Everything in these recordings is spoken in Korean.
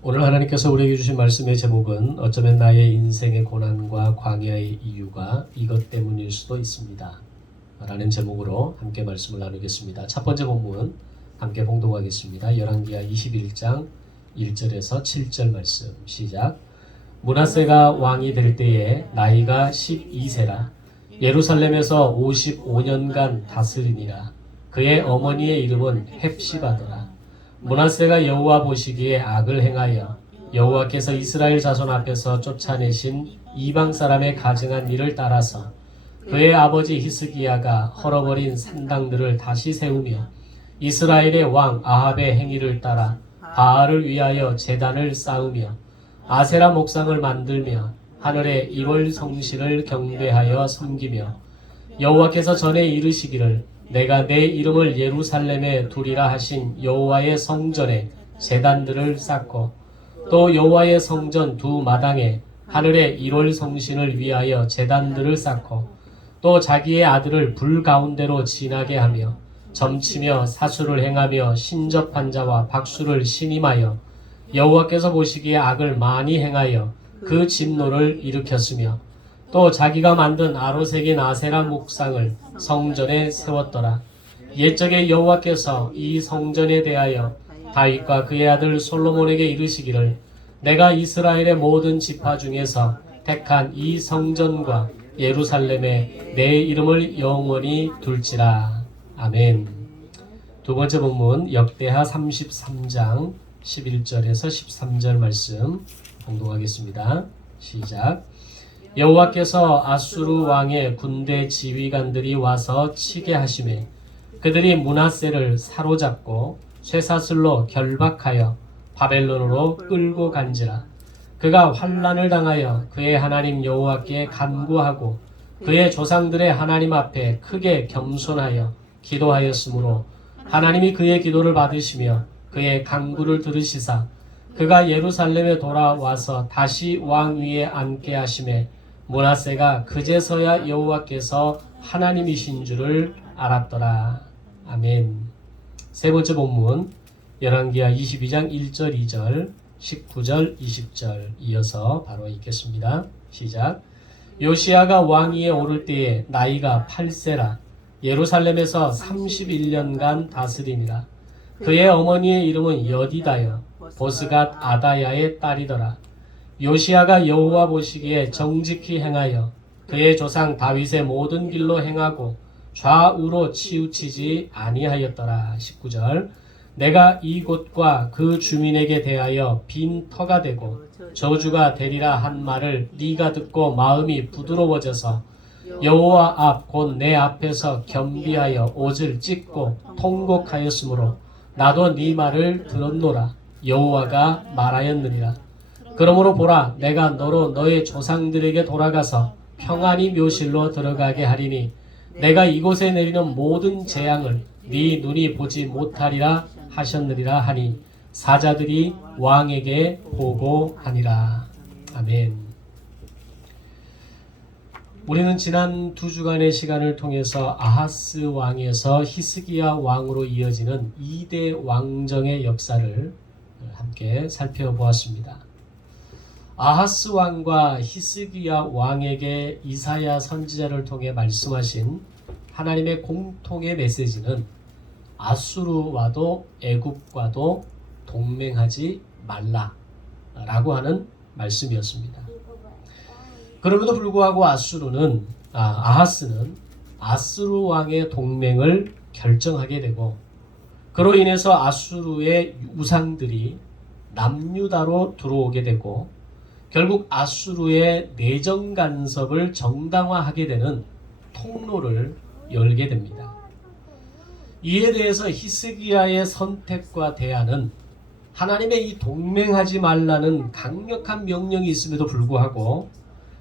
오늘 하나님께서 우리에게 주신 말씀의 제목은 어쩌면 나의 인생의 고난과 광야의 이유가 이것 때문일 수도 있습니다 라는 제목으로 함께 말씀을 나누겠습니다. 첫 번째 본문 함께 봉독하겠습니다. 열왕기하 21장 1절에서 7절 말씀 시작. 므낫세가 왕이 될 때에 나이가 12세라 예루살렘에서 55년간 다스리니라. 그의 어머니의 이름은 헵시바더라. 므낫세가 여호와 보시기에 악을 행하여 여호와께서 이스라엘 자손 앞에서 쫓아내신 이방 사람의 가증한 일을 따라서 그의 아버지 히스기야가 헐어버린 산당들을 다시 세우며 이스라엘의 왕 아합의 행위를 따라 바알을 위하여 제단을 쌓으며 아세라 목상을 만들며 하늘의 1월 성신을 경배하여 섬기며 여호와께서 전에 이르시기를 내가 내 이름을 예루살렘에 두리라 하신 여호와의 성전에 제단들을 쌓고 또 여호와의 성전 두 마당에 하늘의 1월 성신을 위하여 제단들을 쌓고 또 자기의 아들을 불 가운데로 지나게 하며 점치며 사수를 행하며 신접한 자와 박수를 신임하여 여호와께서 보시기에 악을 많이 행하여 그 진노를 일으켰으며 또 자기가 만든 아로새긴 아세라 묵상을 성전에 세웠더라. 옛적에 여호와께서 이 성전에 대하여 다윗과 그의 아들 솔로몬에게 이르시기를 내가 이스라엘의 모든 지파 중에서 택한 이 성전과 예루살렘에 내 이름을 영원히 둘지라. 아멘. 두 번째 본문 역대하 33장 11절에서 13절 말씀 봉독하겠습니다. 시작. 여호와께서 아수르 왕의 군대 지휘관들이 와서 치게 하시매 그들이 므낫세를 사로잡고 쇠사슬로 결박하여 바벨론으로 끌고 간지라. 그가 환난을 당하여 그의 하나님 여호와께 간구하고 그의 조상들의 하나님 앞에 크게 겸손하여 기도하였으므로 하나님이 그의 기도를 받으시며 그의 간구를 들으시사 그가 예루살렘에 돌아와서 다시 왕 위에 앉게 하시매 므낫세가 그제서야 여호와께서 하나님이신 줄을 알았더라. 아멘. 세 번째 본문 열왕기하 22장 1절 2절 19절 20절 이어서 바로 읽겠습니다. 시작. 요시야가 왕위에 오를 때에 나이가 8세라 예루살렘에서 31년간 다스리니라. 그의 어머니의 이름은 여디다여 보스갓 아다야의 딸이더라. 요시야가 여호와 보시기에 정직히 행하여 그의 조상 다윗의 모든 길로 행하고 좌우로 치우치지 아니하였더라. 19절. 내가 이곳과 그 주민에게 대하여 빈 터가 되고 저주가 되리라 한 말을 네가 듣고 마음이 부드러워져서 여호와 앞 곧 내 앞에서 겸비하여 옷을 찢고 통곡하였으므로 나도 네 말을 들었노라. 여호와가 말하였느니라. 그러므로 보라 내가 너로 너의 조상들에게 돌아가서 평안히 묘실로 들어가게 하리니 내가 이곳에 내리는 모든 재앙을 네 눈이 보지 못하리라 하셨느니라 하니 사자들이 왕에게 보고하니라. 아멘. 우리는 지난 두 주간의 시간을 통해서 아하스 왕에서 히스기야 왕으로 이어지는 2대 왕정의 역사를 함께 살펴보았습니다. 아하스 왕과 히스기야 왕에게 이사야 선지자를 통해 말씀하신 하나님의 공통의 메시지는 아수르와도 애굽과도 동맹하지 말라라고 하는 말씀이었습니다. 그럼에도 불구하고 아하스는 아수르 왕의 동맹을 결정하게 되고 그로 인해서 아수르의 우상들이 남유다로 들어오게 되고 결국 아수르의 내정 간섭을 정당화하게 되는 통로를 열게 됩니다. 이에 대해서 히스기야의 선택과 대안은 하나님의 이 동맹하지 말라는 강력한 명령이 있음에도 불구하고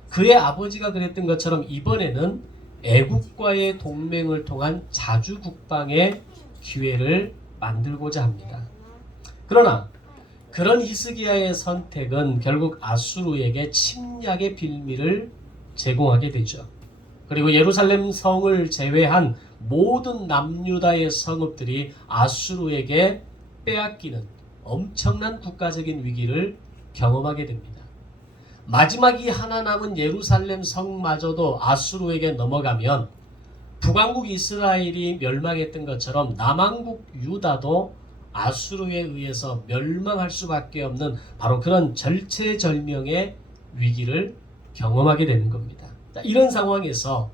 그의 아버지가 그랬던 것처럼 이번에는 애국과의 동맹을 통한 자주국방의 기회를 만들고자 합니다. 그러나 그런 히스기야의 선택은 결국 아수르에게 침략의 빌미를 제공하게 되죠. 그리고 예루살렘 성을 제외한 모든 남유다의 성읍들이 아수르에게 빼앗기는 엄청난 국가적인 위기를 경험하게 됩니다. 마지막이 하나 남은 예루살렘 성마저도 아수르에게 넘어가면 북왕국 이스라엘이 멸망했던 것처럼 남왕국 유다도 아수르에 의해서 멸망할 수밖에 없는 바로 그런 절체절명의 위기를 경험하게 되는 겁니다. 이런 상황에서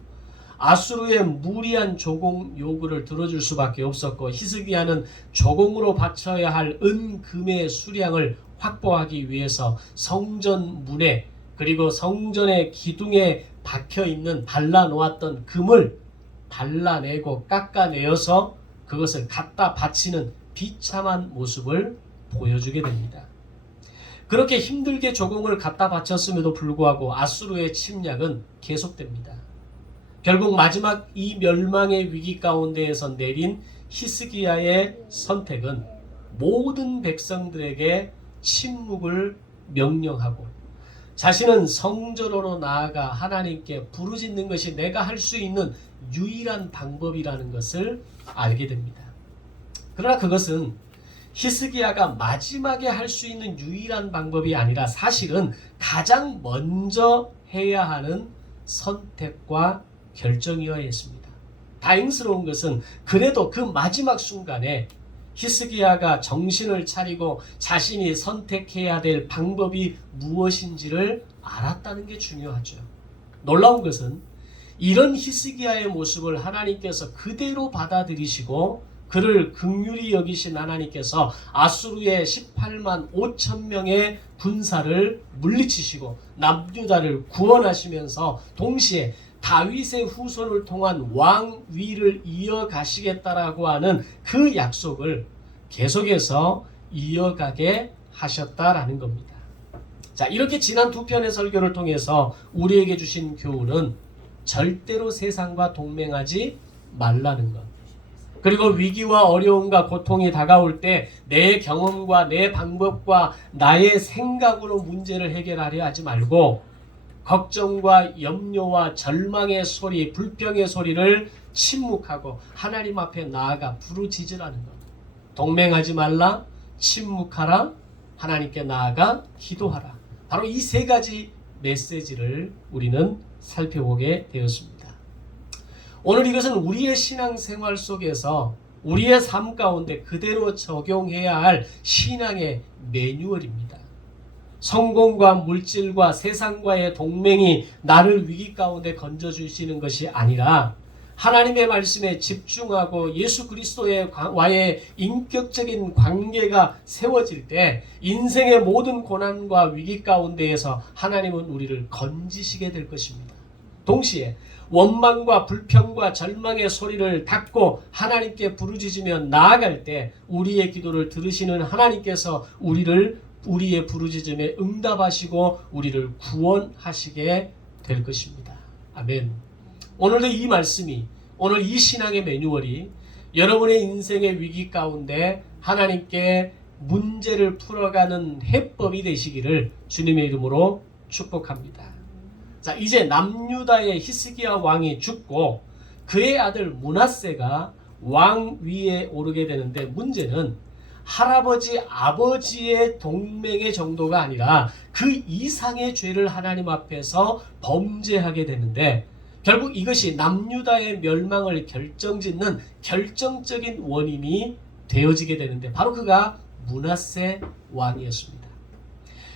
아수르의 무리한 조공 요구를 들어줄 수밖에 없었고 히스기야는 조공으로 바쳐야 할 은금의 수량을 확보하기 위해서 성전 문에 그리고 성전의 기둥에 박혀있는 발라놓았던 금을 발라내고 깎아내어서 그것을 갖다 바치는 비참한 모습을 보여주게 됩니다. 그렇게 힘들게 조공을 갖다 바쳤음에도 불구하고 아수르의 침략은 계속됩니다. 결국 마지막 이 멸망의 위기 가운데에서 내린 히스기야의 선택은 모든 백성들에게 침묵을 명령하고 자신은 성전으로 나아가 하나님께 부르짖는 것이 내가 할 수 있는 유일한 방법이라는 것을 알게 됩니다. 그러나 그것은 히스기야가 마지막에 할 수 있는 유일한 방법이 아니라 사실은 가장 먼저 해야 하는 선택과 결정이어야 했습니다. 다행스러운 것은 그래도 그 마지막 순간에 히스기야가 정신을 차리고 자신이 선택해야 될 방법이 무엇인지를 알았다는 게 중요하죠. 놀라운 것은 이런 히스기야의 모습을 하나님께서 그대로 받아들이시고 그를 긍휼히 여기신 하나님께서 아수르의 18만 5천 명의 군사를 물리치시고 남유다를 구원하시면서 동시에 다윗의 후손을 통한 왕위를 이어가시겠다라고 하는 그 약속을 계속해서 이어가게 하셨다라는 겁니다. 자, 이렇게 지난 두 편의 설교를 통해서 우리에게 주신 교훈은 절대로 세상과 동맹하지 말라는 것. 그리고 위기와 어려움과 고통이 다가올 때 내 경험과 내 방법과 나의 생각으로 문제를 해결하려 하지 말고 걱정과 염려와 절망의 소리, 불평의 소리를 침묵하고 하나님 앞에 나아가 부르짖으라는 것. 동맹하지 말라, 침묵하라, 하나님께 나아가 기도하라. 바로 이 세 가지 메시지를 우리는 살펴보게 되었습니다. 오늘 이것은 우리의 신앙생활 속에서 우리의 삶 가운데 그대로 적용해야 할 신앙의 매뉴얼입니다. 성공과 물질과 세상과의 동맹이 나를 위기 가운데 건져주시는 것이 아니라 하나님의 말씀에 집중하고 예수 그리스도와의 인격적인 관계가 세워질 때 인생의 모든 고난과 위기 가운데에서 하나님은 우리를 건지시게 될 것입니다. 동시에 원망과 불평과 절망의 소리를 닫고 하나님께 부르짖으며 나아갈 때 우리의 기도를 들으시는 하나님께서 우리의 부르짖음에 응답하시고 우리를 구원하시게 될 것입니다. 아멘. 오늘도 이 말씀이, 오늘 이 신앙의 매뉴얼이 여러분의 인생의 위기 가운데 하나님께 문제를 풀어가는 해법이 되시기를 주님의 이름으로 축복합니다. 자, 이제 남유다의 히스기야 왕이 죽고 그의 아들 므낫세가 왕 위에 오르게 되는데 문제는 할아버지, 아버지의 동맹의 정도가 아니라 그 이상의 죄를 하나님 앞에서 범죄하게 되는데 결국 이것이 남유다의 멸망을 결정짓는 결정적인 원인이 되어지게 되는데 바로 그가 므낫세 왕이었습니다.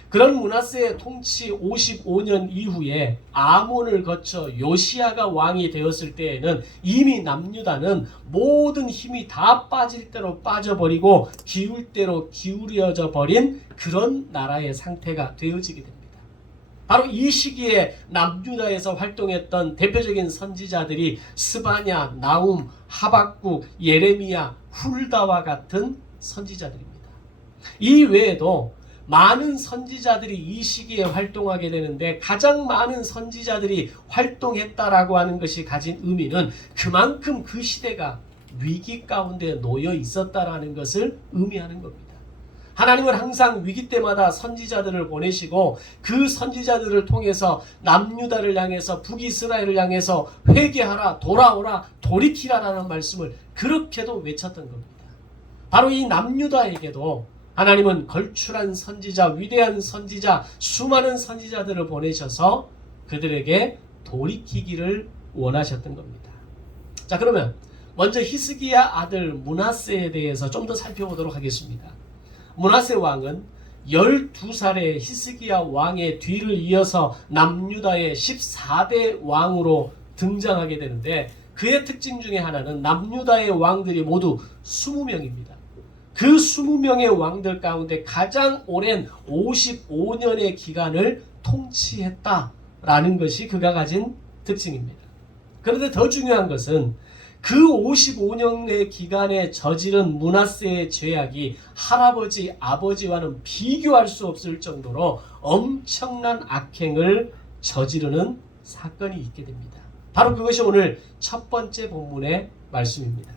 그런 므낫세의 통치 55년 이후에 아몬을 거쳐 요시야가 왕이 되었을 때에는 이미 남유다는 모든 힘이 다 빠질 대로 빠져버리고 기울 대로 기울여져 버린 그런 나라의 상태가 되어지게 됩니다. 바로 이 시기에 남유다에서 활동했던 대표적인 선지자들이 스바냐, 나움, 하박국, 예레미야, 훌다와 같은 선지자들입니다. 이 외에도 많은 선지자들이 이 시기에 활동하게 되는데 가장 많은 선지자들이 활동했다라고 하는 것이 가진 의미는 그만큼 그 시대가 위기 가운데 놓여 있었다라는 것을 의미하는 겁니다. 하나님은 항상 위기 때마다 선지자들을 보내시고 그 선지자들을 통해서 남유다를 향해서 북이스라엘을 향해서 회개하라, 돌아오라, 돌이키라라는 말씀을 그렇게도 외쳤던 겁니다. 바로 이 남유다에게도 하나님은 걸출한 선지자, 위대한 선지자, 수많은 선지자들을 보내셔서 그들에게 돌이키기를 원하셨던 겁니다. 자, 그러면 먼저 히스기야 아들 므낫세에 대해서 좀 더 살펴보도록 하겠습니다. 므낫세 왕은 12살의 히스기야 왕의 뒤를 이어서 남유다의 14대 왕으로 등장하게 되는데, 그의 특징 중에 하나는 남유다의 왕들이 모두 20명입니다. 그 20명의 왕들 가운데 가장 오랜 55년의 기간을 통치했다라는 것이 그가 가진 특징입니다. 그런데 더 중요한 것은 그 55년의 기간에 저지른 므낫세의 죄악이 할아버지, 아버지와는 비교할 수 없을 정도로 엄청난 악행을 저지르는 사건이 있게 됩니다. 바로 그것이 오늘 첫 번째 본문의 말씀입니다.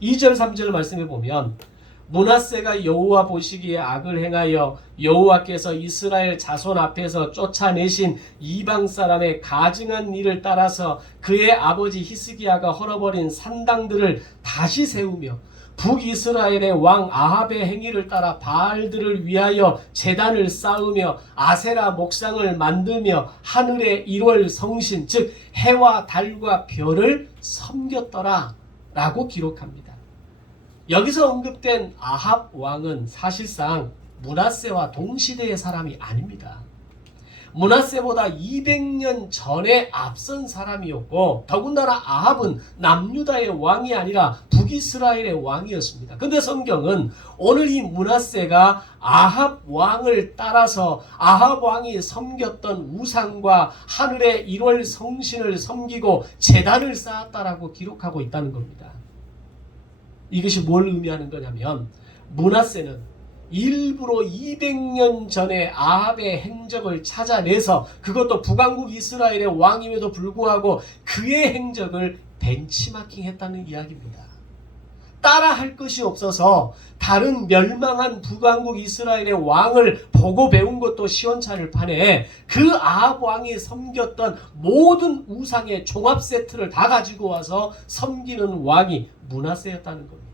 2절 3절 말씀에 보면 므낫세가 여호와 보시기에 악을 행하여 여호와께서 이스라엘 자손 앞에서 쫓아내신 이방 사람의 가증한 일을 따라서 그의 아버지 히스기야가 헐어버린 산당들을 다시 세우며 북이스라엘의 왕 아합의 행위를 따라 바알들을 위하여 제단을 쌓으며 아세라 목상을 만들며 하늘의 1월 성신 즉 해와 달과 별을 섬겼더라 라고 기록합니다. 여기서 언급된 아합 왕은 사실상 므낫세와 동시대의 사람이 아닙니다. 므낫세보다 200년 전에 앞선 사람이었고, 더군다나 아합은 남유다의 왕이 아니라 북이스라엘의 왕이었습니다. 근데 성경은 오늘 이 므낫세가 아합 왕을 따라서 아합 왕이 섬겼던 우상과 하늘의 1월 성신을 섬기고 제단을 쌓았다라고 기록하고 있다는 겁니다. 이것이 뭘 의미하는 거냐면, 므낫세는 일부러 200년 전에 아합의 행적을 찾아내서, 그것도 북왕국 이스라엘의 왕임에도 불구하고 그의 행적을 벤치마킹했다는 이야기입니다. 따라할 것이 없어서 다른 멸망한 북왕국 이스라엘의 왕을 보고 배운 것도 시원찮을 판에 그 아합 왕이 섬겼던 모든 우상의 종합 세트를 다 가지고 와서 섬기는 왕이 므낫세였다는 겁니다.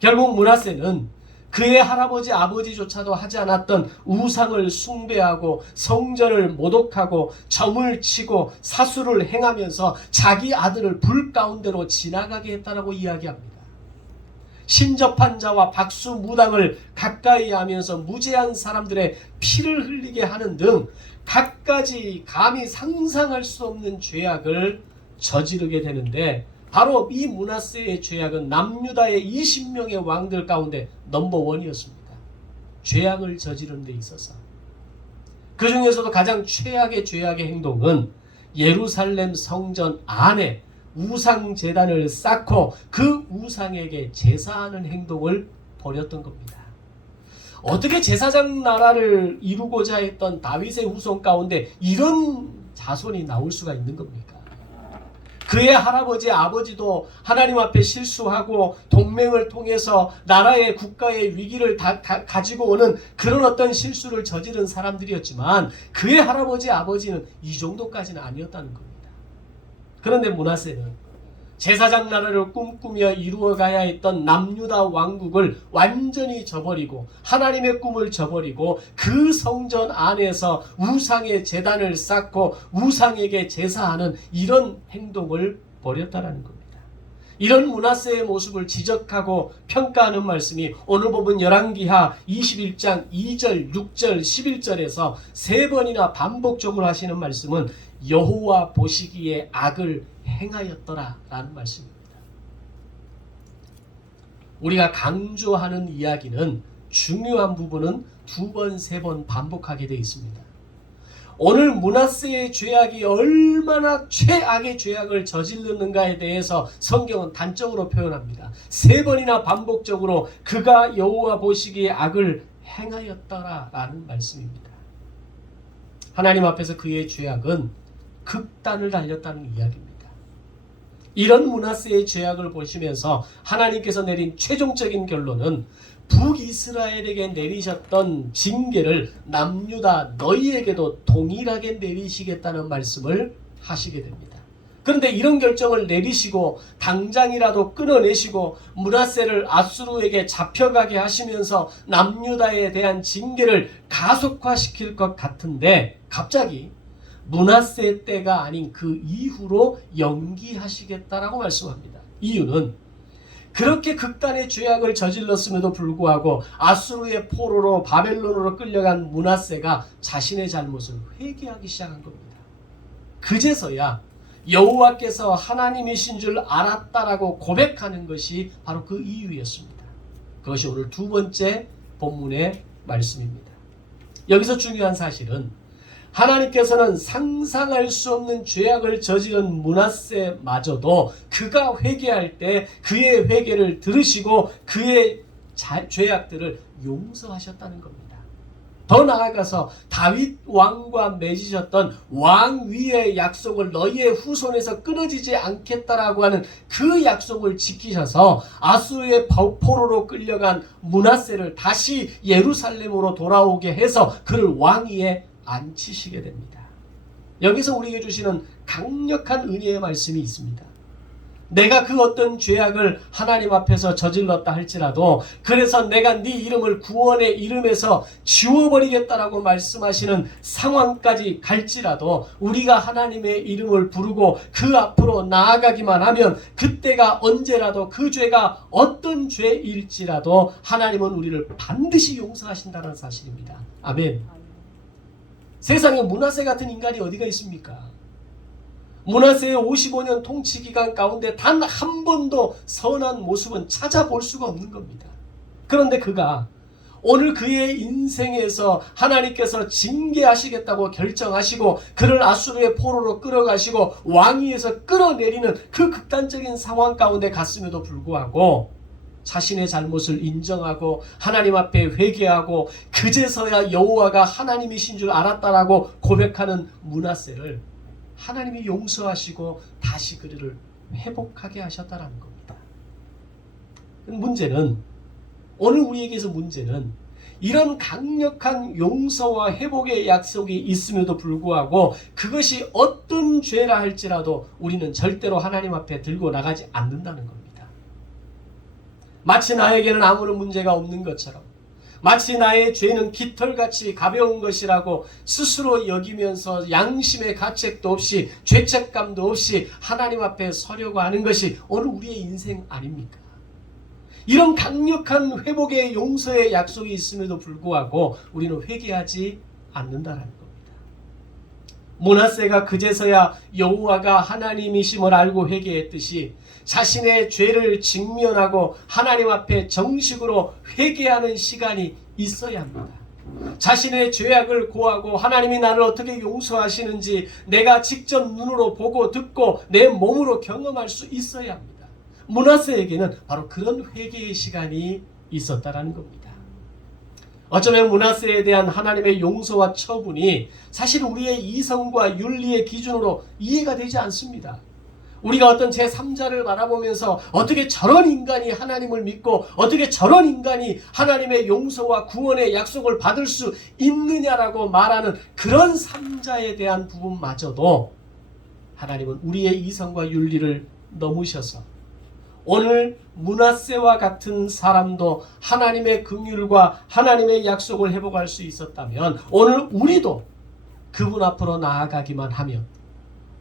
결국 므낫세는 그의 할아버지 아버지조차도 하지 않았던 우상을 숭배하고 성전을 모독하고 점을 치고 사수를 행하면서 자기 아들을 불 가운데로 지나가게 했다라고 이야기합니다. 신접한 자와 박수 무당을 가까이 하면서 무죄한 사람들의 피를 흘리게 하는 등 갖가지 감히 상상할 수 없는 죄악을 저지르게 되는데, 바로 이 므낫세의 죄악은 남유다의 20명의 왕들 가운데 넘버원이었습니다. 죄악을 저지르는 데 있어서. 그 중에서도 가장 최악의 죄악의 행동은 예루살렘 성전 안에 우상 제단을 쌓고 그 우상에게 제사하는 행동을 벌였던 겁니다. 어떻게 제사장 나라를 이루고자 했던 다윗의 후손 가운데 이런 자손이 나올 수가 있는 겁니까? 그의 할아버지, 아버지도 하나님 앞에 실수하고 동맹을 통해서 나라의 국가의 위기를 가지고 오는 그런 어떤 실수를 저지른 사람들이었지만, 그의 할아버지, 아버지는 이 정도까지는 아니었다는 겁니다. 그런데 므낫세는 제사장 나라를 꿈꾸며 이루어가야 했던 남유다 왕국을 완전히 저버리고 하나님의 꿈을 저버리고 그 성전 안에서 우상의 제단을 쌓고 우상에게 제사하는 이런 행동을 벌였다라는 겁니다. 이런 므낫세의 모습을 지적하고 평가하는 말씀이 오늘 본문 열왕기하 21장 2절, 6절, 11절에서 세 번이나 반복적으로 하시는 말씀은 여호와 보시기에 악을 행하였더라 라는 말씀입니다. 우리가 강조하는 이야기는 중요한 부분은 2번, 3번 반복하게 되어 있습니다. 오늘 므낫세의 죄악이 얼마나 최악의 죄악을 저지르는가에 대해서 성경은 단적으로 표현합니다. 3번이나 반복적으로 그가 여호와 보시기에 악을 행하였더라 라는 말씀입니다. 하나님 앞에서 그의 죄악은 극단을 달렸다는 이야기입니다. 이런 므낫세의 죄악을 보시면서 하나님께서 내린 최종적인 결론은 북이스라엘에게 내리셨던 징계를 남유다 너희에게도 동일하게 내리시겠다는 말씀을 하시게 됩니다. 그런데 이런 결정을 내리시고 당장이라도 끊어내시고 므낫세를 앗수르에게 잡혀가게 하시면서 남유다에 대한 징계를 가속화시킬 것 같은데 갑자기 므낫세 때가 아닌 그 이후로 연기하시겠다라고 말씀합니다. 이유는 그렇게 극단의 죄악을 저질렀음에도 불구하고 앗수르의 포로로 바벨론으로 끌려간 므낫세가 자신의 잘못을 회개하기 시작한 겁니다. 그제서야 여호와께서 하나님이신 줄 알았다라고 고백하는 것이 바로 그 이유였습니다. 그것이 오늘 두 번째 본문의 말씀입니다. 여기서 중요한 사실은 하나님께서는 상상할 수 없는 죄악을 저지른 므낫세마저도 그가 회개할 때 그의 회개를 들으시고 그의 죄악들을 용서하셨다는 겁니다. 더 나아가서 다윗 왕과 맺으셨던 왕위의 약속을 너희의 후손에서 끊어지지 않겠다라고 하는 그 약속을 지키셔서 아수르의 포로로 끌려간 므낫세를 다시 예루살렘으로 돌아오게 해서 그를 왕위에 앉히시게 됩니다. 여기서 우리에게 주시는 강력한 은혜의 말씀이 있습니다. 내가 그 어떤 죄악을 하나님 앞에서 저질렀다 할지라도 그래서 내가 네 이름을 구원의 이름에서 지워버리겠다라고 말씀하시는 상황까지 갈지라도 우리가 하나님의 이름을 부르고 그 앞으로 나아가기만 하면 그때가 언제라도 그 죄가 어떤 죄일지라도 하나님은 우리를 반드시 용서하신다는 사실입니다. 아멘. 세상에 므낫세 같은 인간이 어디가 있습니까? 므낫세의 55년 통치 기간 가운데 단 한 번도 선한 모습은 찾아볼 수가 없는 겁니다. 그런데 그가 오늘 그의 인생에서 하나님께서 징계하시겠다고 결정하시고 그를 아수르의 포로로 끌어가시고 왕위에서 끌어내리는 그 극단적인 상황 가운데 갔음에도 불구하고 자신의 잘못을 인정하고 하나님 앞에 회개하고 그제서야 여호와가 하나님이신 줄 알았다라고 고백하는 므낫세를 하나님이 용서하시고 다시 그를 회복하게 하셨다라는 겁니다. 문제는 오늘 우리에게서 문제는 이런 강력한 용서와 회복의 약속이 있음에도 불구하고 그것이 어떤 죄라 할지라도 우리는 절대로 하나님 앞에 들고 나가지 않는다는 겁니다. 마치 나에게는 아무런 문제가 없는 것처럼 마치 나의 죄는 깃털같이 가벼운 것이라고 스스로 여기면서 양심의 가책도 없이 죄책감도 없이 하나님 앞에 서려고 하는 것이 오늘 우리의 인생 아닙니까? 이런 강력한 회복의 용서의 약속이 있음에도 불구하고 우리는 회개하지 않는다는 겁니다. 므낫세가 그제서야 여호와가 하나님이심을 알고 회개했듯이 자신의 죄를 직면하고 하나님 앞에 정식으로 회개하는 시간이 있어야 합니다. 자신의 죄악을 고하고 하나님이 나를 어떻게 용서하시는지 내가 직접 눈으로 보고 듣고 내 몸으로 경험할 수 있어야 합니다. 므낫세에게는 바로 그런 회개의 시간이 있었다라는 겁니다. 어쩌면 므낫세에 대한 하나님의 용서와 처분이 사실 우리의 이성과 윤리의 기준으로 이해가 되지 않습니다. 우리가 어떤 제3자를 바라보면서 어떻게 저런 인간이 하나님을 믿고 어떻게 저런 인간이 하나님의 용서와 구원의 약속을 받을 수 있느냐라고 말하는 그런 3자에 대한 부분마저도 하나님은 우리의 이성과 윤리를 넘으셔서 오늘 므낫세와 같은 사람도 하나님의 긍휼과 하나님의 약속을 회복할 수 있었다면 오늘 우리도 그분 앞으로 나아가기만 하면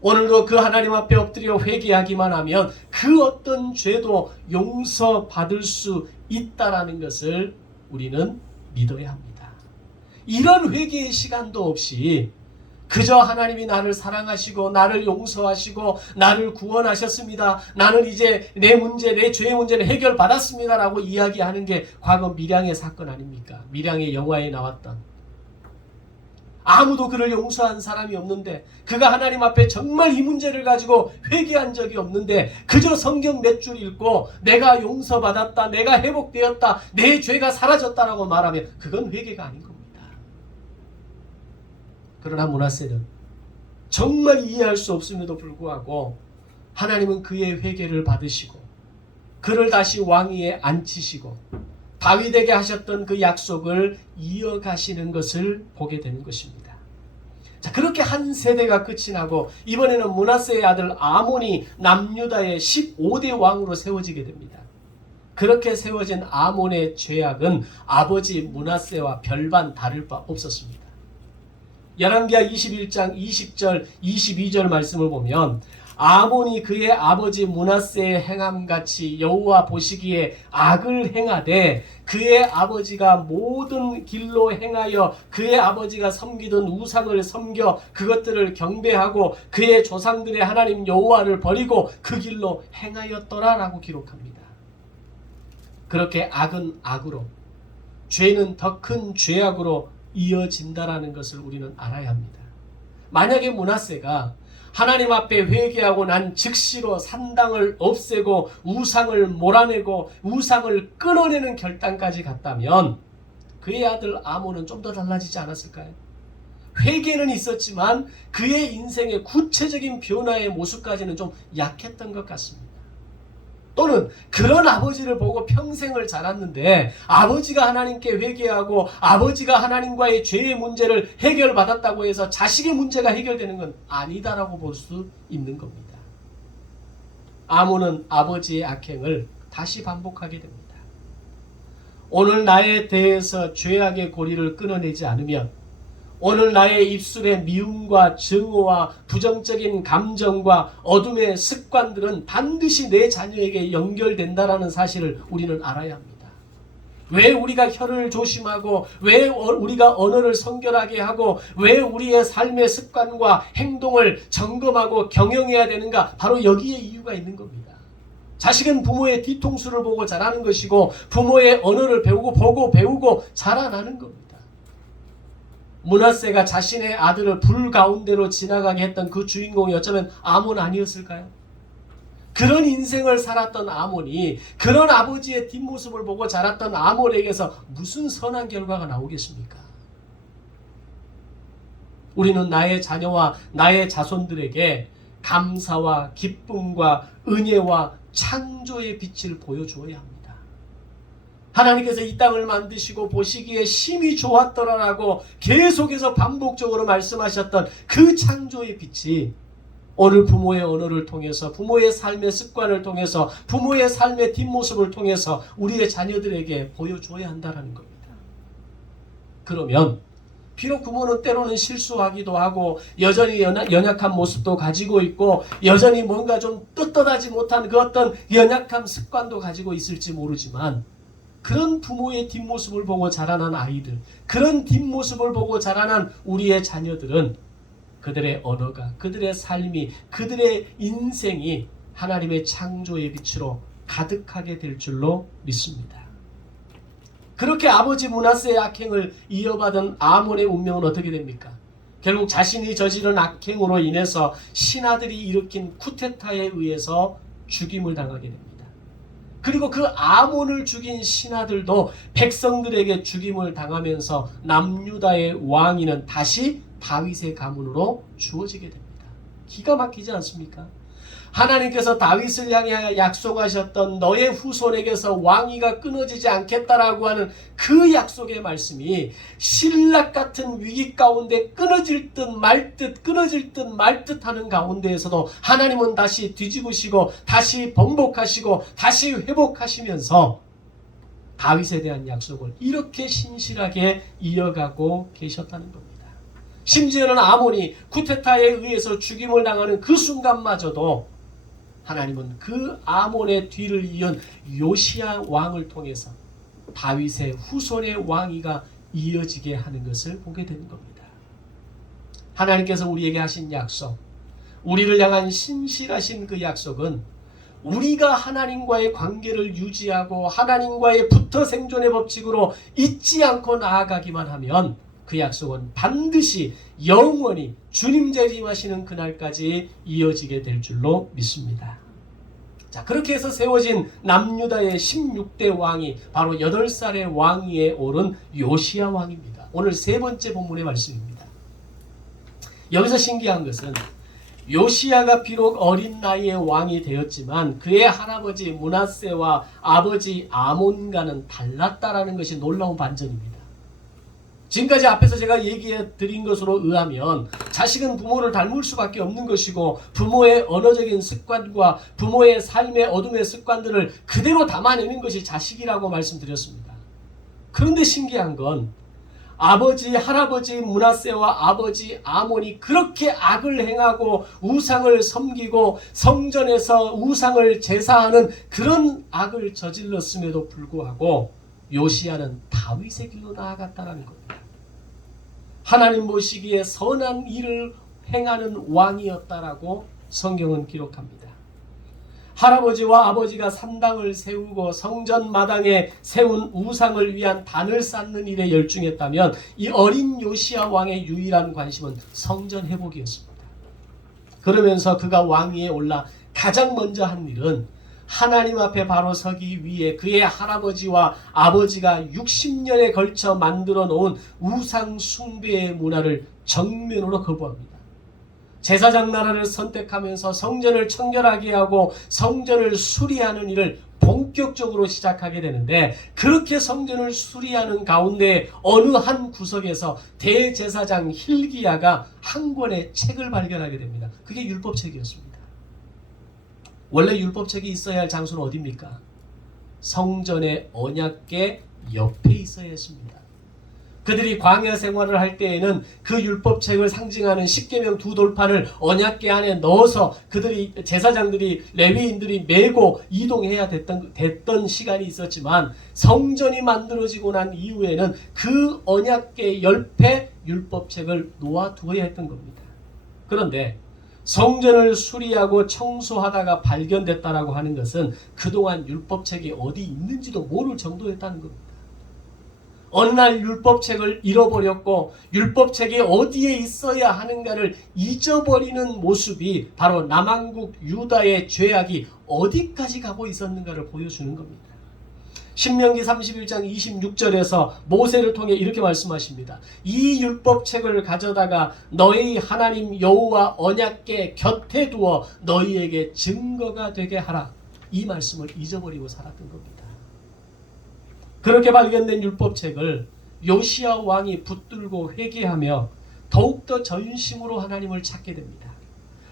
오늘도 그 하나님 앞에 엎드려 회개하기만 하면 그 어떤 죄도 용서받을 수 있다라는 것을 우리는 믿어야 합니다. 이런 회개의 시간도 없이 그저 하나님이 나를 사랑하시고 나를 용서하시고 나를 구원하셨습니다. 나는 이제 내 문제, 내 죄의 문제는 해결받았습니다 라고 이야기하는 게 과거 밀양의 사건 아닙니까? 밀양의 영화에 나왔던 아무도 그를 용서한 사람이 없는데 그가 하나님 앞에 정말 이 문제를 가지고 회개한 적이 없는데 그저 성경 몇 줄 읽고 내가 용서받았다, 내가 회복되었다, 내 죄가 사라졌다라고 말하면 그건 회개가 아닌 겁니다. 그러나 므낫세는 정말 이해할 수 없음에도 불구하고 하나님은 그의 회개를 받으시고 그를 다시 왕위에 앉히시고 다윗에게 하셨던 그 약속을 이어가시는 것을 보게 되는 것입니다. 자, 그렇게 한 세대가 끝이 나고 이번에는 므낫세의 아들 아몬이 남유다의 15대 왕으로 세워지게 됩니다. 그렇게 세워진 아몬의 죄악은 아버지 므낫세와 별반 다를 바 없었습니다. 열왕기하 21장 20절 22절 말씀을 보면 아몬이 그의 아버지 므낫세의 행함같이 여호와 보시기에 악을 행하되 그의 아버지가 모든 길로 행하여 그의 아버지가 섬기던 우상을 섬겨 그것들을 경배하고 그의 조상들의 하나님 여호와를 버리고 그 길로 행하였더라라고 기록합니다. 그렇게 악은 악으로, 죄는 더 큰 죄악으로 이어진다라는 것을 우리는 알아야 합니다. 만약에 므낫세가 하나님 앞에 회개하고 난 즉시로 산당을 없애고 우상을 몰아내고 우상을 끊어내는 결단까지 갔다면 그의 아들 아몬은 좀 더 달라지지 않았을까요? 회개는 있었지만 그의 인생의 구체적인 변화의 모습까지는 좀 약했던 것 같습니다. 또는 그런 아버지를 보고 평생을 자랐는데 아버지가 하나님께 회개하고 아버지가 하나님과의 죄의 문제를 해결받았다고 해서 자식의 문제가 해결되는 건 아니다라고 볼 수 있는 겁니다. 아몬은 아버지의 악행을 다시 반복하게 됩니다. 오늘 나에 대해서 죄악의 고리를 끊어내지 않으면 오늘 나의 입술의 미움과 증오와 부정적인 감정과 어둠의 습관들은 반드시 내 자녀에게 연결된다는 사실을 우리는 알아야 합니다. 왜 우리가 혀를 조심하고 왜 우리가 언어를 성결하게 하고 왜 우리의 삶의 습관과 행동을 점검하고 경영해야 되는가? 바로 여기에 이유가 있는 겁니다. 자식은 부모의 뒤통수를 보고 자라는 것이고 부모의 언어를 보고 배우고 자라나는 겁니다. 므낫세가 자신의 아들을 불 가운데로 지나가게 했던 그 주인공이 어쩌면 아몬 아니었을까요? 그런 인생을 살았던 아몬이 그런 아버지의 뒷모습을 보고 자랐던 아몬에게서 무슨 선한 결과가 나오겠습니까? 우리는 나의 자녀와 나의 자손들에게 감사와 기쁨과 은혜와 창조의 빛을 보여주어야 합니다. 하나님께서 이 땅을 만드시고 보시기에 심히 좋았더라라고 계속해서 반복적으로 말씀하셨던 그 창조의 빛이 오늘 부모의 언어를 통해서 부모의 삶의 습관을 통해서 부모의 삶의 뒷모습을 통해서 우리의 자녀들에게 보여줘야 한다는 겁니다. 그러면 비록 부모는 때로는 실수하기도 하고 여전히 연약한 모습도 가지고 있고 여전히 뭔가 좀 떳떳하지 못한 그 어떤 연약한 습관도 가지고 있을지 모르지만 그런 부모의 뒷모습을 보고 자라난 아이들, 그런 뒷모습을 보고 자라난 우리의 자녀들은 그들의 언어가, 그들의 삶이, 그들의 인생이 하나님의 창조의 빛으로 가득하게 될 줄로 믿습니다. 그렇게 아버지 므낫세의 악행을 이어받은 아몬의 운명은 어떻게 됩니까? 결국 자신이 저지른 악행으로 인해서 신하들이 일으킨 쿠데타에 의해서 죽임을 당하게 됩니다. 그리고 그 아몬을 죽인 신하들도 백성들에게 죽임을 당하면서 남유다의 왕위는 다시 다윗의 가문으로 주어지게 됩니다. 기가 막히지 않습니까? 하나님께서 다윗을 향해 약속하셨던 너의 후손에게서 왕위가 끊어지지 않겠다라고 하는 그 약속의 말씀이 신락 같은 위기 가운데 끊어질 듯 말 듯 하는 가운데에서도 하나님은 다시 뒤집으시고 다시 번복하시고 다시 회복하시면서 다윗에 대한 약속을 이렇게 신실하게 이어가고 계셨다는 겁니다. 심지어는 아몬이 쿠데타에 의해서 죽임을 당하는 그 순간마저도 하나님은 그 아몬의 뒤를 이은 요시야 왕을 통해서 다윗의 후손의 왕위가 이어지게 하는 것을 보게 되는 겁니다. 하나님께서 우리에게 하신 약속, 우리를 향한 신실하신 그 약속은 우리가 하나님과의 관계를 유지하고 하나님과의 붙어 생존의 법칙으로 잊지 않고 나아가기만 하면 그 약속은 반드시 영원히 주님 재림하시는 그날까지 이어지게 될 줄로 믿습니다. 자, 그렇게 해서 세워진 남유다의 16대 왕이 바로 8살의 왕위에 오른 요시야 왕입니다. 오늘 세 번째 본문의 말씀입니다. 여기서 신기한 것은 요시야가 비록 어린 나이에 왕이 되었지만 그의 할아버지 므낫세와 아버지 아몬과는 달랐다라는 것이 놀라운 반전입니다. 지금까지 앞에서 제가 얘기해 드린 것으로 의하면 자식은 부모를 닮을 수밖에 없는 것이고 부모의 언어적인 습관과 부모의 삶의 어둠의 습관들을 그대로 담아내는 것이 자식이라고 말씀드렸습니다. 그런데 신기한 건 아버지, 할아버지 므낫세와 아버지 아몬이 그렇게 악을 행하고 우상을 섬기고 성전에서 우상을 제사하는 그런 악을 저질렀음에도 불구하고 요시야는 다윗의 길로 나아갔다는 겁니다. 하나님 보시기에 선한 일을 행하는 왕이었다라고 성경은 기록합니다. 할아버지와 아버지가 산당을 세우고 성전 마당에 세운 우상을 위한 단을 쌓는 일에 열중했다면 이 어린 요시야 왕의 유일한 관심은 성전 회복이었습니다. 그러면서 그가 왕위에 올라 가장 먼저 한 일은 하나님 앞에 바로 서기 위해 그의 할아버지와 아버지가 60년에 걸쳐 만들어 놓은 우상 숭배의 문화를 정면으로 거부합니다. 제사장 나라를 선택하면서 성전을 청결하게 하고 성전을 수리하는 일을 본격적으로 시작하게 되는데, 그렇게 성전을 수리하는 가운데 어느 한 구석에서 대제사장 hil기야가 한 권의 책을 발견하게 됩니다. 그게 율법책이었습니다. 원래 율법책이 있어야 할 장소는 어디입니까? 성전의 언약궤 옆에 있어야 했습니다. 그들이 광야 생활을 할 때에는 그 율법책을 상징하는 십계명 두 돌판을 언약궤 안에 넣어서 그들이, 제사장들이, 레위인들이 메고 이동해야 됐던 시간이 있었지만, 성전이 만들어지고 난 이후에는 그 언약궤 옆에 율법책을 놓아두어야 했던 겁니다. 그런데 성전을 수리하고 청소하다가 발견됐다라고 하는 것은 그동안 율법책이 어디 있는지도 모를 정도였다는 겁니다. 어느 날 율법책을 잃어버렸고 율법책이 어디에 있어야 하는가를 잊어버리는 모습이 바로 남한국 유다의 죄악이 어디까지 가고 있었는가를 보여주는 겁니다. 신명기 31장 26절에서 모세를 통해 이렇게 말씀하십니다. 이 율법책을 가져다가 너희 하나님 여호와 언약궤 곁에 두어 너희에게 증거가 되게 하라. 이 말씀을 잊어버리고 살았던 겁니다. 그렇게 발견된 율법책을 요시야 왕이 붙들고 회개하며 더욱더 전심으로 하나님을 찾게 됩니다.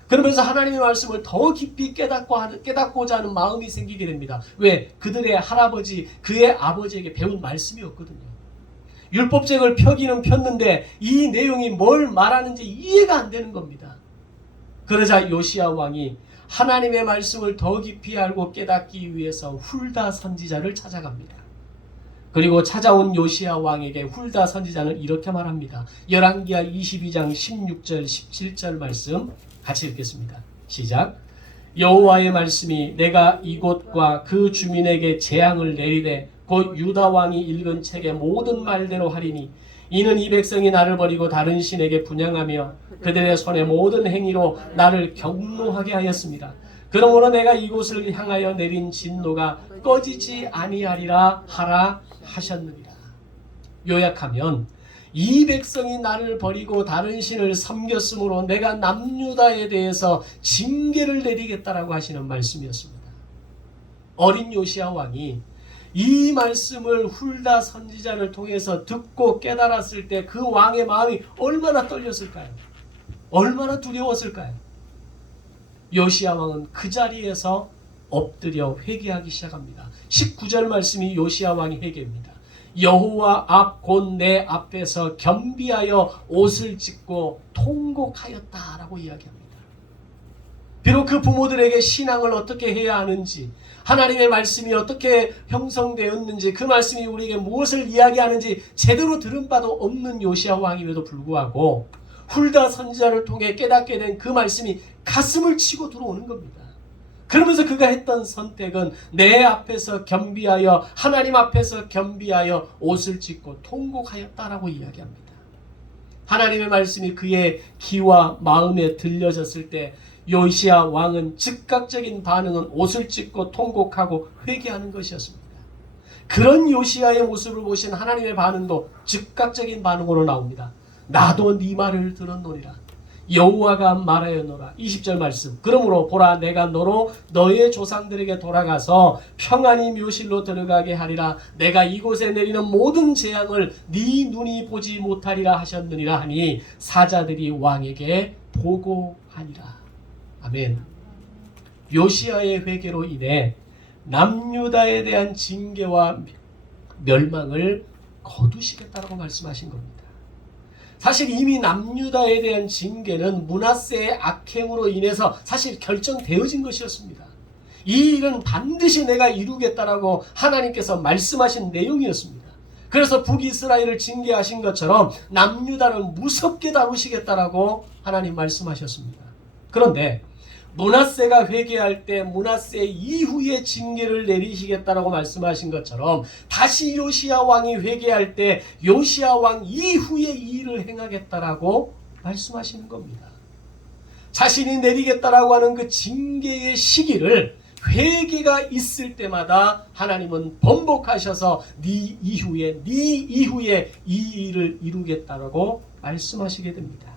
그러면서 하나님의 말씀을 더 깊이 깨닫고자 하는 마음이 생기게 됩니다. 왜? 그들의 할아버지, 그의 아버지에게 배운 말씀이었거든요. 율법책을 펴기는 폈는데 이 내용이 뭘 말하는지 이해가 안 되는 겁니다. 그러자 요시야 왕이 하나님의 말씀을 더 깊이 알고 깨닫기 위해서 훌다 선지자를 찾아갑니다. 그리고 찾아온 요시야 왕에게 훌다 선지자는 이렇게 말합니다. 열왕기하 22장 16절 17절 말씀 같이 읽겠습니다. 시작. 여호와의 말씀이 내가 이곳과 그 주민에게 재앙을 내리되 곧 유다 왕이 읽은 책의 모든 말대로 하리니 이는 이 백성이 나를 버리고 다른 신에게 분향하며 그들의 손의 모든 행위로 나를 경노하게 하였습니다. 그러므로 내가 이곳을 향하여 내린 진노가 꺼지지 아니하리라 하라 하셨느니라. 요약하면 이 백성이 나를 버리고 다른 신을 섬겼으므로 내가 남유다에 대해서 징계를 내리겠다라고 하시는 말씀이었습니다. 어린 요시야 왕이 이 말씀을 훌다 선지자를 통해서 듣고 깨달았을 때 그 왕의 마음이 얼마나 떨렸을까요? 얼마나 두려웠을까요? 요시야 왕은 그 자리에서 엎드려 회개하기 시작합니다. 19절 말씀이 요시야 왕의 회개입니다. 여호와 앞 곧 내 앞에서 겸비하여 옷을 찢고 통곡하였다라고 이야기합니다. 비록 그 부모들에게 신앙을 어떻게 해야 하는지, 하나님의 말씀이 어떻게 형성되었는지, 그 말씀이 우리에게 무엇을 이야기하는지 제대로 들은 바도 없는 요시야 왕임에도 불구하고 훌다 선지자를 통해 깨닫게 된 그 말씀이 가슴을 치고 들어오는 겁니다. 그러면서 그가 했던 선택은 내 앞에서 겸비하여, 하나님 앞에서 겸비하여 옷을 찢고 통곡하였다라고 이야기합니다. 하나님의 말씀이 그의 귀와 마음에 들려졌을 때 요시야 왕은 즉각적인 반응은 옷을 찢고 통곡하고 회개하는 것이었습니다. 그런 요시야의 모습을 보신 하나님의 반응도 즉각적인 반응으로 나옵니다. 나도 네 말을 들었노니라. 여호와가 말하였노라. 20절 말씀. 그러므로 보라, 내가 너로 너의 조상들에게 돌아가서 평안히 묘실로 들어가게 하리라. 내가 이곳에 내리는 모든 재앙을 네 눈이 보지 못하리라 하셨느니라 하니 사자들이 왕에게 보고하니라. 아멘. 요시야의 회개로 인해 남유다에 대한 징계와 멸망을 거두시겠다라고 말씀하신 겁니다. 사실 이미 남유다에 대한 징계는 므낫세의 악행으로 인해서 사실 결정되어진 것이었습니다. 이 일은 반드시 내가 이루겠다라고 하나님께서 말씀하신 내용이었습니다. 그래서 북이스라엘을 징계하신 것처럼 남유다를 무섭게 다루시겠다라고 하나님 말씀하셨습니다. 그런데 므낫세가 회개할 때 므낫세 이후에 징계를 내리시겠다라고 말씀하신 것처럼 다시 요시야 왕이 회개할 때 요시야 왕 이후에 이 일을 행하겠다라고 말씀하시는 겁니다. 자신이 내리겠다라고 하는 그 징계의 시기를 회개가 있을 때마다 하나님은 번복하셔서 네 이후에 이 일을 이루겠다라고 말씀하시게 됩니다.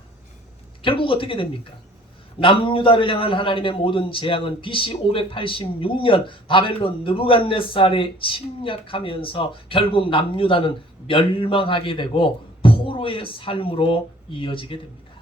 결국 어떻게 됩니까? 남유다를 향한 하나님의 모든 재앙은 BC 586년 바벨론 느부갓네살에 침략하면서 결국 남유다는 멸망하게 되고 포로의 삶으로 이어지게 됩니다.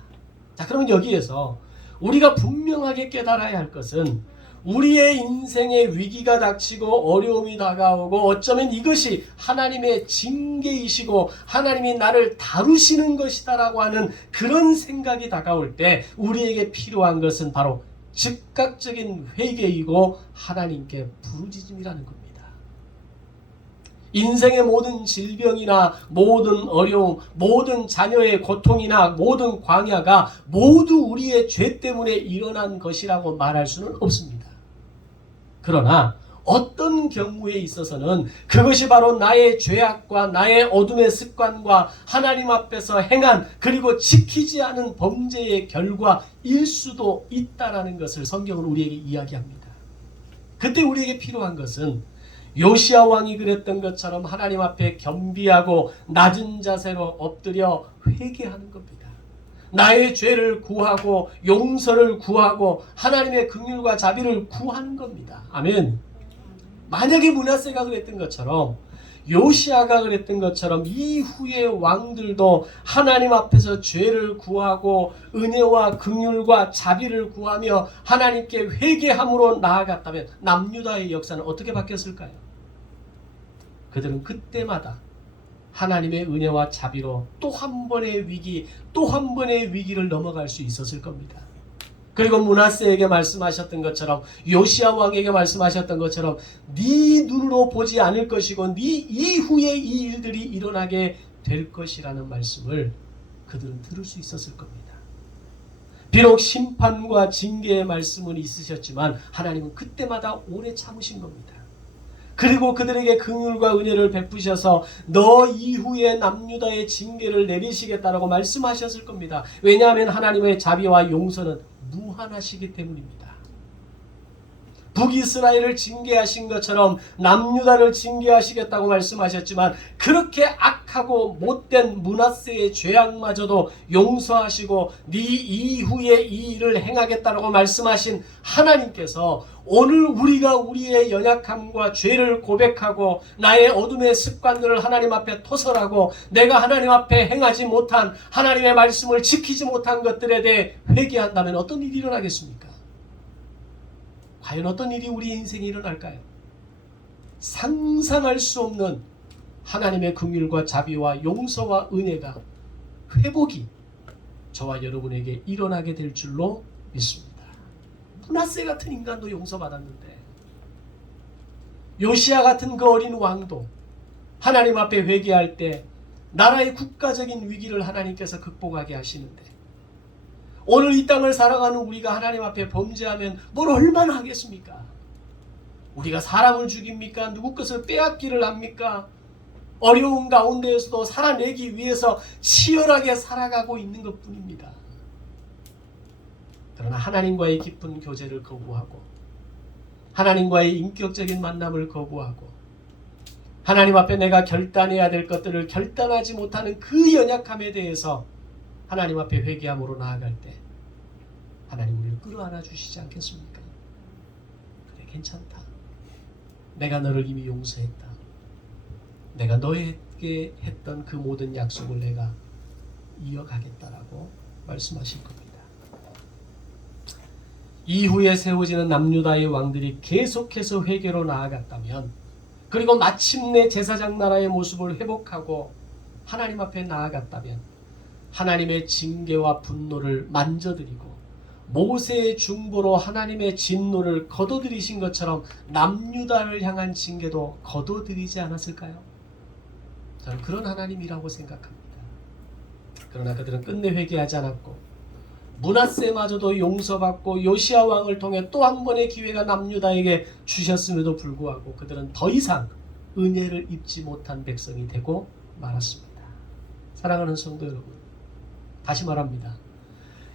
자, 그러면 여기에서 우리가 분명하게 깨달아야 할 것은 우리의 인생에 위기가 닥치고 어려움이 다가오고 어쩌면 이것이 하나님의 징계이시고 하나님이 나를 다루시는 것이다라고 하는 그런 생각이 다가올 때 우리에게 필요한 것은 바로 즉각적인 회개이고 하나님께 부르짖음이라는 겁니다. 인생의 모든 질병이나 모든 어려움, 모든 자녀의 고통이나 모든 광야가 모두 우리의 죄 때문에 일어난 것이라고 말할 수는 없습니다. 그러나 어떤 경우에 있어서는 그것이 바로 나의 죄악과 나의 어둠의 습관과 하나님 앞에서 행한 그리고 지키지 않은 범죄의 결과일 수도 있다라는 것을 성경은 우리에게 이야기합니다. 그때 우리에게 필요한 것은 요시야 왕이 그랬던 것처럼 하나님 앞에 겸비하고 낮은 자세로 엎드려 회개하는 겁니다. 나의 죄를 구하고 용서를 구하고 하나님의 긍휼과 자비를 구하는 겁니다. 아멘. 만약에 므낫세가 그랬던 것처럼 요시야가 그랬던 것처럼 이후의 왕들도 하나님 앞에서 죄를 구하고 은혜와 긍휼과 자비를 구하며 하나님께 회개함으로 나아갔다면 남유다의 역사는 어떻게 바뀌었을까요? 그들은 그때마다 하나님의 은혜와 자비로 또 한 번의 위기, 또 한 번의 위기를 넘어갈 수 있었을 겁니다. 그리고 므낫세에게 말씀하셨던 것처럼 요시야 왕에게 말씀하셨던 것처럼 네 눈으로 보지 않을 것이고 네 이후에 이 일들이 일어나게 될 것이라는 말씀을 그들은 들을 수 있었을 겁니다. 비록 심판과 징계의 말씀은 있으셨지만 하나님은 그때마다 오래 참으신 겁니다. 그리고 그들에게 긍휼과 은혜를 베푸셔서 너 이후에 남유다의 징계를 내리시겠다라고 말씀하셨을 겁니다. 왜냐하면 하나님의 자비와 용서는 무한하시기 때문입니다. 북이스라엘을 징계하신 것처럼 남유다를 징계하시겠다고 말씀하셨지만 그렇게 악하고 못된 므낫세의 죄악마저도 용서하시고 네 이후에 이 일을 행하겠다라고 말씀하신 하나님께서 오늘 우리가 우리의 연약함과 죄를 고백하고 나의 어둠의 습관들을 하나님 앞에 토설하고 내가 하나님 앞에 행하지 못한 하나님의 말씀을 지키지 못한 것들에 대해 회개한다면 어떤 일이 일어나겠습니까? 과연 어떤 일이 우리 인생에 일어날까요? 상상할 수 없는 하나님의 긍휼과 자비와 용서와 은혜가 회복이 저와 여러분에게 일어나게 될 줄로 믿습니다. 므낫세 같은 인간도 용서받았는데 요시야 같은 그 어린 왕도 하나님 앞에 회개할 때 나라의 국가적인 위기를 하나님께서 극복하게 하시는데 오늘 이 땅을 살아가는 우리가 하나님 앞에 범죄하면 뭘 얼마나 하겠습니까? 우리가 사람을 죽입니까? 누구 것을 빼앗기를 합니까? 어려운 가운데에서도 살아내기 위해서 치열하게 살아가고 있는 것뿐입니다. 그러나 하나님과의 깊은 교제를 거부하고 하나님과의 인격적인 만남을 거부하고 하나님 앞에 내가 결단해야 될 것들을 결단하지 못하는 그 연약함에 대해서 하나님 앞에 회개함으로 나아갈 때 하나님 우리를 끌어안아 주시지 않겠습니까? 그래, 괜찮다. 내가 너를 이미 용서했다. 내가 너에게 했던 그 모든 약속을 내가 이어가겠다라고 말씀하실 겁니다. 이후에 세워지는 남유다의 왕들이 계속해서 회개로 나아갔다면, 그리고 마침내 제사장 나라의 모습을 회복하고 하나님 앞에 나아갔다면, 하나님의 징계와 분노를 만져드리고 모세의 중보로 하나님의 진노를 거둬들이신 것처럼 남유다를 향한 징계도 거둬들이지 않았을까요? 저는 그런 하나님이라고 생각합니다. 그러나 그들은 끝내 회개하지 않았고, 므낫세마저도 용서받고 요시야 왕을 통해 또 한 번의 기회가 남유다에게 주셨음에도 불구하고 그들은 더 이상 은혜를 입지 못한 백성이 되고 말았습니다. 사랑하는 성도 여러분, 다시 말합니다.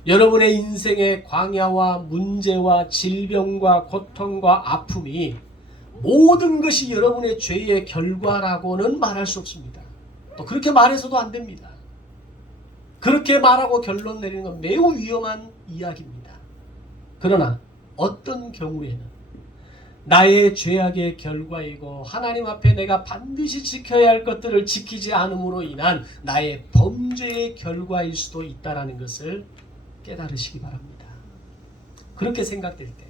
여러분의 인생의 광야와 문제와 질병과 고통과 아픔이 모든 것이 여러분의 죄의 결과라고는 말할 수 없습니다. 또 그렇게 말해서도 안 됩니다. 그렇게 말하고 결론 내리는 건 매우 위험한 이야기입니다. 그러나 어떤 경우에는 나의 죄악의 결과이고 하나님 앞에 내가 반드시 지켜야 할 것들을 지키지 않음으로 인한 나의 범죄의 결과일 수도 있다는 것을 깨달으시기 바랍니다. 그렇게 생각될 때,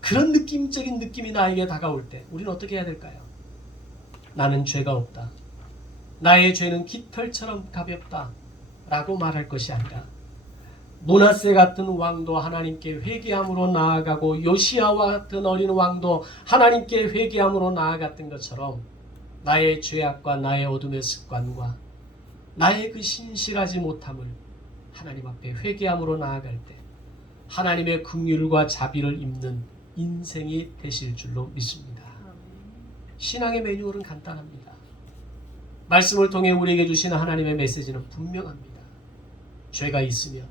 그런 느낌적인 느낌이 나에게 다가올 때 우리는 어떻게 해야 될까요? 나는 죄가 없다. 나의 죄는 깃털처럼 가볍다. 라고 말할 것이 아니라, 므낫세 같은 왕도 하나님께 회개함으로 나아가고 요시야와 같은 어린 왕도 하나님께 회개함으로 나아갔던 것처럼 나의 죄악과 나의 어둠의 습관과 나의 그 신실하지 못함을 하나님 앞에 회개함으로 나아갈 때 하나님의 긍휼과 자비를 입는 인생이 되실 줄로 믿습니다. 신앙의 매뉴얼은 간단합니다. 말씀을 통해 우리에게 주시는 하나님의 메시지는 분명합니다. 죄가 있으면,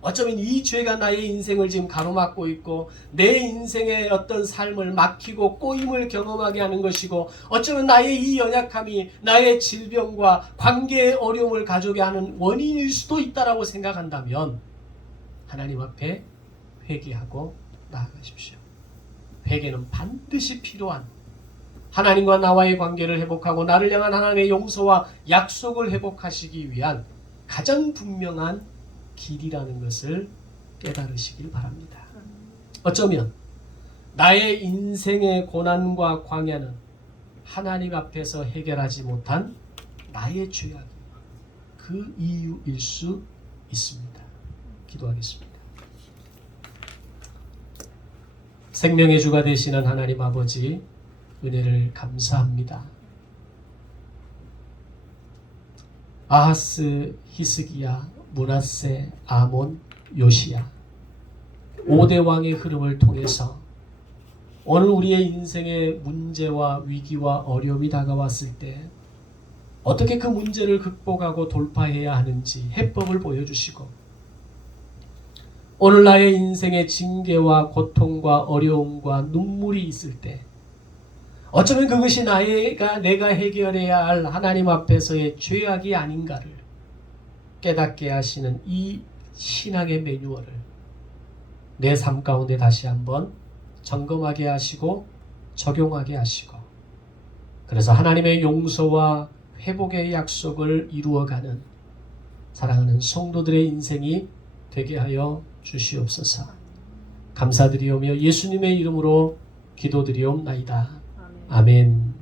어쩌면 이 죄가 나의 인생을 지금 가로막고 있고 내 인생의 어떤 삶을 막히고 꼬임을 경험하게 하는 것이고, 어쩌면 나의 이 연약함이 나의 질병과 관계의 어려움을 가져오게 하는 원인일 수도 있다라고 생각한다면 하나님 앞에 회개하고 나아가십시오. 회개는 반드시 필요한, 하나님과 나와의 관계를 회복하고 나를 향한 하나님의 용서와 약속을 회복하시기 위한 가장 분명한 길이라는 것을 깨달으시길 바랍니다. 어쩌면 나의 인생의 고난과 광야는 하나님 앞에서 해결하지 못한 나의 죄악이 그 이유일 수 있습니다. 기도하겠습니다. 생명의 주가 되시는 하나님 아버지, 은혜를 감사합니다. 아하스, 히스기야, 므낫세, 아몬, 요시야 5대 왕의 흐름을 통해서 오늘 우리의 인생의 문제와 위기와 어려움이 다가왔을 때 어떻게 그 문제를 극복하고 돌파해야 하는지 해법을 보여주시고, 오늘 나의 인생의 징계와 고통과 어려움과 눈물이 있을 때 어쩌면 그것이 내가 해결해야 할 하나님 앞에서의 죄악이 아닌가를 깨닫게 하시는 이 신앙의 매뉴얼을 내 삶 가운데 다시 한번 점검하게 하시고 적용하게 하시고, 그래서 하나님의 용서와 회복의 약속을 이루어가는 사랑하는 성도들의 인생이 되게 하여 주시옵소서. 감사드리오며 예수님의 이름으로 기도드리옵나이다. 아멘.